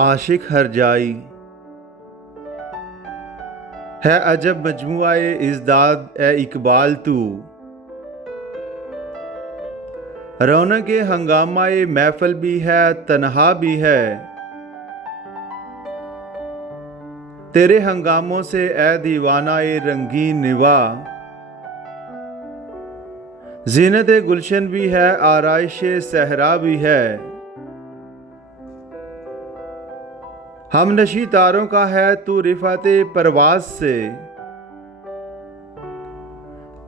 आशिक हर जाई है अजब मजमुआए इज़्दाद ए इकबाल तू। रौनक हंगामाए महफिल भी है, तन्हा भी है। तेरे हंगामों से ए दीवानाए रंगीन निवा। ज़ीनत गुलशन भी है, आराइश सहरा भी है। हम नशी तारों का है तू रिफ़ाते परवाज़ से।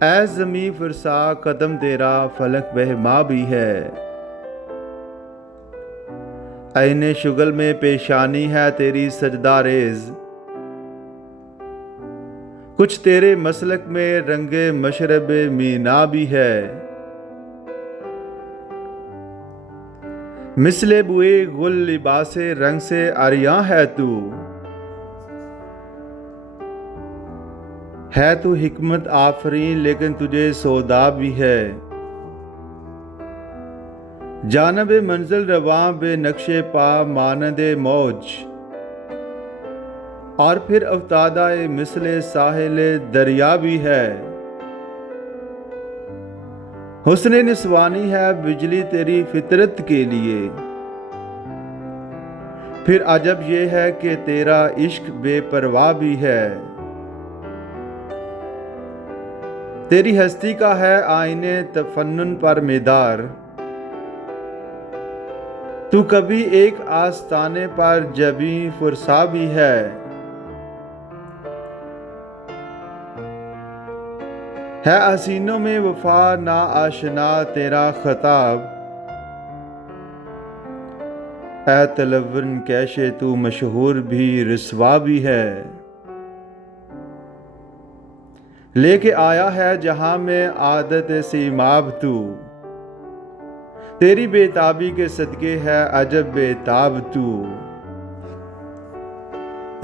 ऐ ज़मी फ़िरसा कदम तेरा फलक बहमा भी है। ऐने शुगल में पेशानी है तेरी सजदा रेज़। कुछ तेरे मसलक में रंगे मशरब मीना भी है। मिसले बुए गुल लिबासे रंग से आरियां है तू हिकमत आफरीन लेकिन तुझे सौदा भी है। जानब मंजिल रवां बे नक्शे पा मानदे मौज। और फिर अफ्तादाए मिसले साहिल दरिया भी है। हुस्न निस्वानी है बिजली तेरी फितरत के लिए। फिर अजब ये है कि तेरा इश्क बेपरवाह भी है। तेरी हस्ती का है आईने तफन्नुन पर मेदार। तू कभी एक आस्ताने पर जबी फुरसा भी है। हसीनों में वफा ना आशना तेरा खताब। ऐ तलवन कैशे तू मशहूर भी रिसवा भी है। लेके आया है जहां में आदत सीमाब तू। तेरी बेताबी के सदके है अजब बेताब तू।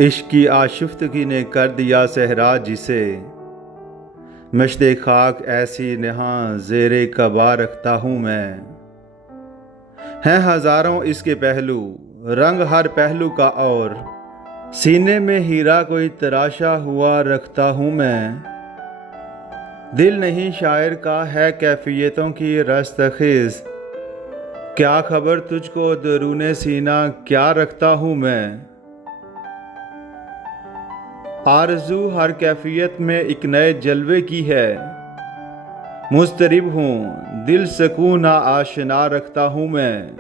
इश्क की आशिफ्तगी ने कर दिया सहरा जिसे। मश्ते खाक ऐसी नहां ज़ेरे कबा रखता हूँ मैं। हैं हज़ारों इसके पहलू, रंग हर पहलू का और। सीने में हीरा कोई तराशा हुआ रखता हूँ मैं। दिल नहीं शायर का है कैफियतों की रस्तखेज़। क्या खबर तुझको दरूने सीना क्या रखता हूँ मैं। आरज़ू हर कैफियत में एक नए जलवे की है। मुस्तरिब हूँ दिल सकून आशना रखता हूँ मैं।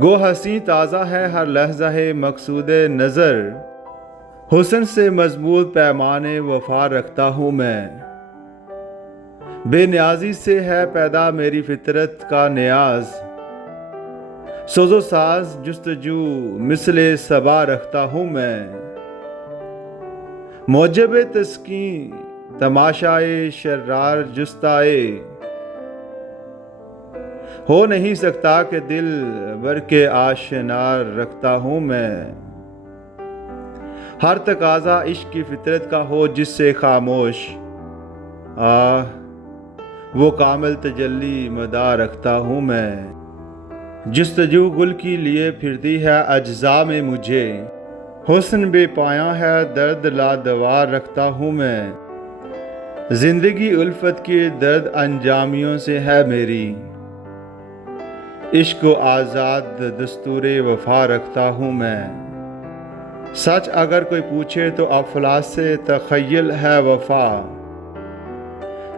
गो हंसी ताज़ा है हर लहजा है मकसूद नज़र। हुस्न से मजबूत पैमाने वफा रखता हूँ मैं। बेनियाजी से है पैदा मेरी फितरत का न्याज। सोजो साज जुस्तजू मिसले सबा रखता हूँ मैं। मौजब तस्की तमाशाए शर्रार जुस्ताए। हो नहीं सकता कि दिल भर के आशना रखता हूँ मैं। हर तकाजा इश्क की फितरत का हो जिससे खामोश। वो कामिल तजल्ली मदा रखता हूँ मैं। जुस्तजू गुल की लिए फिरती है अज्जा में मुझे। हुस्न बेपाया है दर्द ला दवा रखता हूँ मैं। जिंदगी उल्फत के दर्द अंजामियों से है मेरी। इश्क आज़ाद दस्तूरे वफा रखता हूँ मैं। सच अगर कोई पूछे तो अफलास से तखय्युल है वफा।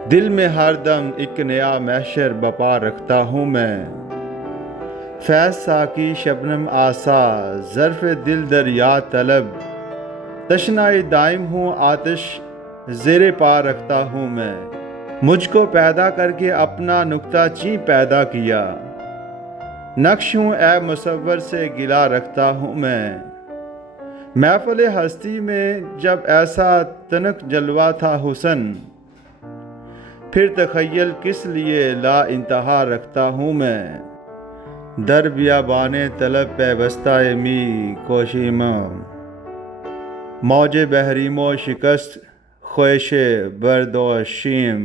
दिल में हर दम एक नया महशर बपा रखता हूँ मैं। फैज़ साकी शबनम आसा ज़र्फ़ दिल दरिया तलब। तशनाए दाइम हूँ आतिश ज़ेरे पा रखता हूँ मैं। मुझको पैदा करके अपना नुक्ता ची पैदा किया। नक्श हूँ ए मुसव्वर से गिला रखता हूँ मैं। महफ़िल हस्ती में जब ऐसा तनक जलवा था हुस्न। फिर तखय्युल किस लिए ला इंतहा रखता हूँ मैं। दर बियाबाने तलब पैबस्ताए मी कोशिमा। मौजे बहरीमो शिकस्त ख्वेशे बर्दोशीम।